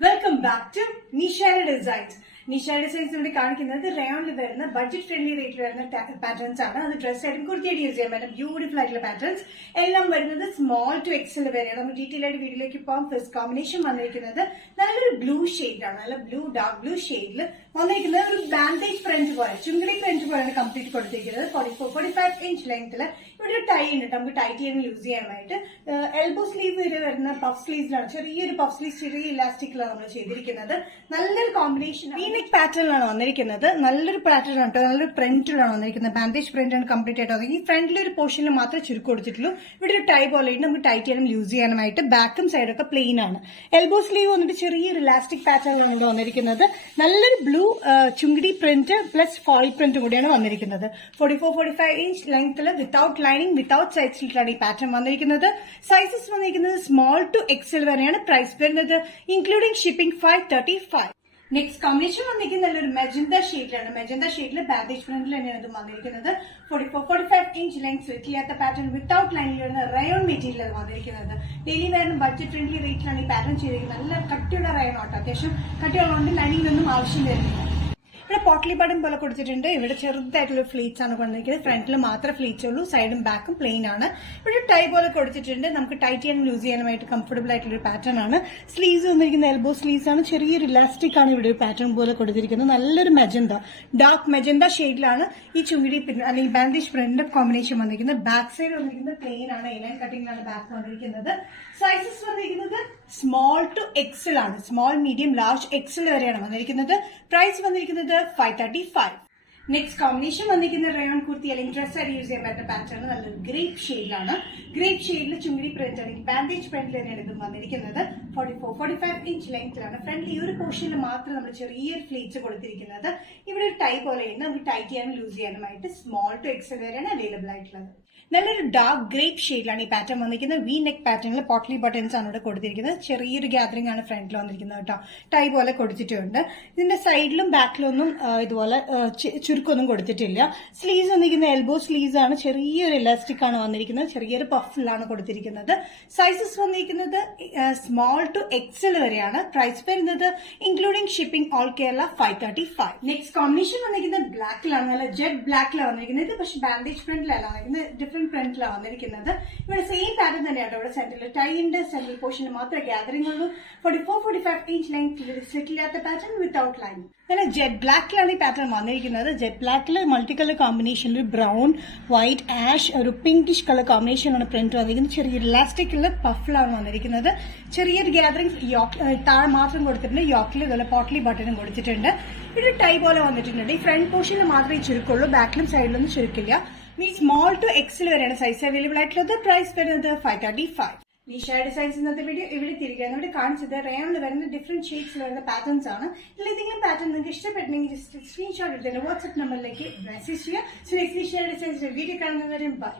Welcome back to Nishara Designs. Nishara Designs ഇവിടെ കാണിക്കുന്നത് റയോണിൽ വരുന്ന ബഡ്ജറ്റ് ഫ്രണ്ട്ലി റേറ്റിൽ വരുന്ന പാറ്റേൺസ് ആണ്. അത് ഡ്രസ് ആയിട്ടും കുർത്തിയായിട്ട് യൂസ് ചെയ്യാൻ പറ്റും. ബ്യൂട്ടിഫുൾ ആയിട്ടുള്ള പാറ്റേൺസ് എല്ലാം വരുന്നത് സ്മോൾ ടു എക്സൽ വരെയാണ്. നമ്മൾ ഡീറ്റെയിൽ ആയിട്ട് വീഡിയോയിലേക്ക് പോകാം. ഫസ്റ്റ് കോമ്പിനേഷൻ വന്നിരിക്കുന്നത് നല്ലൊരു ബ്ലൂ ഷെയ്ഡാണ്. നല്ല ഡാർക്ക് ബ്ലൂ ഷെയ്ഡിൽ വന്നിരിക്കുന്നത് ഒരു ബാൻഡേജ് ഫ്രണ്ട് പോലെ, ചുങ്കടി ഫ്രണ്ട് പോലെയാണ് കംപ്ലീറ്റ് കൊടുത്തിരിക്കുന്നത്. 44-45 ഇഞ്ച് ലെങ്ത്തിൽ ഇവിടെ ഒരു ടൈ ഉണ്ട്, നമുക്ക് ടൈറ്റ് ചെയ്യാൻ യൂസ് ചെയ്യാനായിട്ട്. എൽബോ സ്ലീവ് വരെ വരുന്ന പഫ് സ്ലീവ്സിലാണ്, ചെറിയൊരു പഫ് സ്ലീവ്, ചെറിയ ഇലാസ്റ്റിക്കിലാണ് നമ്മൾ ചെയ്തിരിക്കുന്നത്. നല്ലൊരു കോമ്പിനേഷൻ വീനെക്ക് പാറ്റേണിലാണ് വന്നിരിക്കുന്നത്. നല്ലൊരു പാറ്റേൺ ആണ്, നല്ലൊരു പ്രിന്റിലാണ് വന്നിരിക്കുന്നത്. ബാൻഡേജ് പ്രിന്റ് ആണ് കംപ്ലീറ്റ് ആയിട്ട് വന്നിരിക്കുന്നത്. ഈ ഫ്രണ്ടിൽ ഒരു പോർഷനിൽ മാത്രമേ ചുരുക്ക് കൊടുത്തിട്ടുള്ളൂ. ഇവിടെ ഒരു ടൈ പോലെ നമുക്ക് ടൈറ്റ് ചെയ്യാനും യൂസ് ചെയ്യാനായിട്ട്. ബാക്കും സൈഡൊക്കെ പ്ലെയിൻ ആണ്. എൽബോ സ്ലീവ് വന്നിട്ട് ചെറിയൊരു ഇലാസ്റ്റിക് പാറ്റേണിലാണ് ഇവിടെ വന്നിരിക്കുന്നത്. നല്ലൊരു ബ്ലൂ ചുങ്കടി പ്രിന്റ് പ്ലസ് ഫോയിൽ പ്രിന്റ് കൂടിയാണ് വന്നിരിക്കുന്നത്. 44-45 ഇഞ്ച് ലെങ്ത്തിൽ വിത്തൌട്ട് ലൈനിങ് വിത്തൌട്ട് സൈഡ് സ്ലിറ്റാണ് ഈ പാറ്റേൺ വന്നിരിക്കുന്നത്. സൈസസ് വന്നിരിക്കുന്നത് സ്മോൾ ടു എക്സൽ വരെയാണ്. പ്രൈസ് വരുന്നത് ഇൻക്ലൂഡിംഗ് ഷിപ്പിംഗ് 535. നെക്സ്റ്റ് കോമ്പിനേഷൻ വന്നിരിക്കുന്നത് നല്ലൊരു മെജന്ത ഷെയ്ഡിലാണ്. മെജന്ത ഷെയ്ഡിൽ ബാൻഡേജ് ഫ്രണ്ടിൽ തന്നെയാണ് ഇത് വന്നിരിക്കുന്നത്. 44-45 ഇഞ്ച് ലെങ്ത് സ്ലിറ്റില്ലാത്ത പാറ്റേൺ വിത്തൌട്ട് ലൈനിൽ വരുന്ന റയോൺ മെറ്റീരിയൽ വന്നിരിക്കുന്നത്. ഡെയിലി വെയറിന് ബഡ്ജറ്റ് ഫ്രണ്ട്ലി റേറ്റിലാണ് ഈ പാറ്റേൺ ചെയ്തിരിക്കുന്നത്. നല്ല കട്ടിയുള്ള റയോൺ ആട്ടോ, അത്യാവശ്യം കട്ടിയുള്ളതുകൊണ്ട് ലൈനിങ്ങിനൊന്നും ആവശ്യം വരുന്നില്ല. ഇവിടെ പോട്ട്ലി ബട്ടൺ പോലെ കൊടുത്തിട്ടുണ്ട്. ഇവിടെ ചെറുതായിട്ടുള്ള ഫ്ലീറ്റ്സ് ആണ് വന്നിരിക്കുന്നത്. ഫ്രണ്ടിൽ മാത്രമേ ഫ്ലീറ്റ്സ് ഉള്ളൂ, സൈഡും ബാക്കും പ്ലെയിൻ ആണ്. ഇവിടെ ടൈ പോലെ കൊടുത്തിട്ടുണ്ട്. നമുക്ക് ടൈറ്റ് ചെയ്യാനും യൂസ് ചെയ്യാനുമായിട്ട് കംഫർട്ടബിൾ ആയിട്ടുള്ള ഒരു പാറ്റേൺ ആണ്. സ്ലീവ്സ് വന്നിരിക്കുന്ന എൽബോ സ്ലീവ്സ് ആണ്. ചെറിയൊരു ഇലാസ്റ്റിക് ആണ് ഇവിടെ ഒരു പാറ്റേൺ പോലെ കൊടുത്തിരിക്കുന്നത്. നല്ലൊരു മെജന്ത, ഡാർക്ക് മെജന്ത ഷെയ്ഡിലാണ് ഈ ചുങ്കിടി അല്ലെങ്കിൽ ബാൻഡേജ് പ്രിന്റ് കോമ്പിനേഷൻ വന്നിരിക്കുന്നത്. ബാക്ക് സൈഡ് വന്നിരിക്കുന്നത് പ്ലെയിൻ ആണ്, എലൈൻ കട്ടിംഗിലാണ് ബാക്ക് വന്നിരിക്കുന്നത്. സൈസസ് വന്നിരിക്കുന്നത് സ്മോൾ ടു എക്സൽ ആണ്. സ്മോൾ, മീഡിയം, ലാർജ്, എക്സൽ വരെയാണ് വന്നിരിക്കുന്നത്. പ്രൈസ് വന്നിരിക്കുന്നത് 535. നെക്സ്റ്റ് കോമ്പിനേഷൻ വന്നിരിക്കുന്ന റയോൺ കുർത്തി അല്ലെങ്കിൽ ഡ്രസ് ആയിട്ട് യൂസ് ചെയ്യാൻ പറ്റുന്ന പാറ്റേൺ നല്ലൊരു ഗ്രേപ്പ് ഷെയ്ഡിലാണ്. ഗ്രേപ്പ് ഷെയ്ഡിൽ ചുങ്കടി പ്രിന്റ് അല്ലെങ്കിൽ ബാൻഡേജ് പ്രിന്റിൽ തന്നെയാണ് ഇതും വന്നിരിക്കുന്നത്. 44-45 ഇഞ്ച് ലെങ്ത്തിലാണ്. ഫ്രണ്ടിൽ ഈ ഒരു പോർഷനിൽ മാത്രം നമ്മൾ ചെറിയൊരു ഫ്ലീറ്റ്സ് കൊടുത്തിരിക്കുന്നത്. ഇവിടെ ഒരു ടൈ പോലെയാണ്, നമുക്ക് ടൈറ്റ് ചെയ്യാനും യൂസ് ചെയ്യാനുമായിട്ട് സ്മോൾ ടു എക്സൽ വരെയാണ് അവൈലബിൾ ആയിട്ടുള്ളത്. നല്ലൊരു ഡാർക്ക് ഗ്രേപ്പ് ഷെയ്ഡിലാണ് ഈ പാറ്റേൺ വന്നിരിക്കുന്നത്. വി നെക്ക് പാറ്റേണിൽ പോട്ട്ലി ബട്ടൺസ് ആണ് ഇവിടെ കൊടുത്തിരിക്കുന്നത്. ചെറിയൊരു ഗ്യാദറിംഗ് ആണ് ഫ്രണ്ടിൽ വന്നിരിക്കുന്നത് കേട്ടോ. ടൈ പോലെ കൊടുത്തിട്ടുണ്ട്. ഇതിന്റെ സൈഡിലും ബാക്കിലൊന്നും ഇതുപോലെ ചുരുക്കൊന്നും കൊടുത്തിട്ടില്ല. സ്ലീവ്സ് വന്നിരിക്കുന്ന എൽബോ സ്ലീവ്സ് ആണ്. ചെറിയൊരു ഇലാസ്റ്റിക് ആണ് വന്നിരിക്കുന്നത്. ചെറിയൊരു പഫിലാണ് കൊടുത്തിരിക്കുന്നത്. സൈസസ് വന്നിരിക്കുന്നത് സ്മോൾ ടു എക്സൽ വരെയാണ്. പ്രൈസ് വരുന്നത് including shipping all Kerala 535. Next combination വന്നിരിക്കുന്നത് ബ്ലാക്കിലാണ്. നല്ല ജെറ്റ് ബ്ലാക്കിലാണ് വന്നിരിക്കുന്നത്. ഇത് പക്ഷേ ബാൻഡേജ് പ്രിന്റിലല്ല വന്നിരിക്കുന്നത്, ഡിഫറെന്റ് പ്രിന്റിലാണ് വന്നിരിക്കുന്നത്. ഇവിടെ സെയിം പാറ്റേൺ തന്നെയാണ്. ഇവിടെ സെന്ററിൽ ടൈ ഉണ്ട്, സെന്റർ പോർഷനിൽ മാത്രമേ ഗ്യാദറിംഗ് ഉള്ളൂ. 44-45 ഇഞ്ച് ലെങ്ത് സ്ലിറ്റില്ലാത്ത പാറ്റേൺ വിത്തൌട്ട് ലൈൻ. അങ്ങനെ ജെറ്റ് ബ്ലാക്കിലാണ് ഈ പാറ്റേൺ വന്നിരിക്കുന്നത്. ജെറ്റ് ബ്ലാക്കിൽ മൾട്ടി കളർ കോമ്പിനേഷനിൽ ബ്രൗൺ, വൈറ്റ്, ആഷ്, ഒരു പിങ്കിഷ് കളർ കോമ്പിനേഷനാണ് പ്രിന്റ് വന്നിരിക്കുന്നത്. ചെറിയൊരു ഇലാസ്റ്റിക്കുള്ള പഫിലാണ് വന്നിരിക്കുന്നത്. ചെറിയൊരു ഗ്യാദറിംഗ് താഴെ മാത്രം കൊടുത്തിട്ടുണ്ട്. യോക്കിൽ ഇതുപോലെ പോട്ട്ലി ബട്ടണും കൊടുത്തിട്ടുണ്ട്. ഇത് ടൈ പോലെ വന്നിട്ടുണ്ട്. ഈ ഫ്രണ്ട് പോർഷനിൽ മാത്രമേ ചുരുക്കുള്ളൂ, ബാക്കിലും സൈഡിലൊന്നും ചുരുക്കില്ല. സ്മോൾ ടു എക്സൽ വരെയാണ് സൈസ് അവൈലബിൾ ആയിട്ടുള്ളത്. പ്രൈസ് വരുന്നത് 535. നിഷാ ഡിസൈൻസ് ഇന്നത്തെ വീഡിയോ ഇവിടെ തിരികെ ഇവിടെ കാണിച്ചത് റയോണിൽ വരുന്ന ഡിഫറെന്റ് ഷെയ്ഡ്സിൽ വരുന്ന പാറ്റേൺസ് ആണ്. ഇതിൽ ഏതെങ്കിലും പാറ്റേൺ നിങ്ങൾക്ക് ഇഷ്ടപ്പെട്ടെങ്കിൽ ജസ്റ്റ് സ്ക്രീൻഷോട്ട് എടുത്തതിന്റെ വാട്സ്ആപ്പ് നമ്പറിലേക്ക് മെസ്സേജ് ചെയ്യുക. സോ നെക്സ്റ്റ് നിഷാ ഡിസൈൻസിന്റെ വീഡിയോ കാണുന്നവരും ബൈ.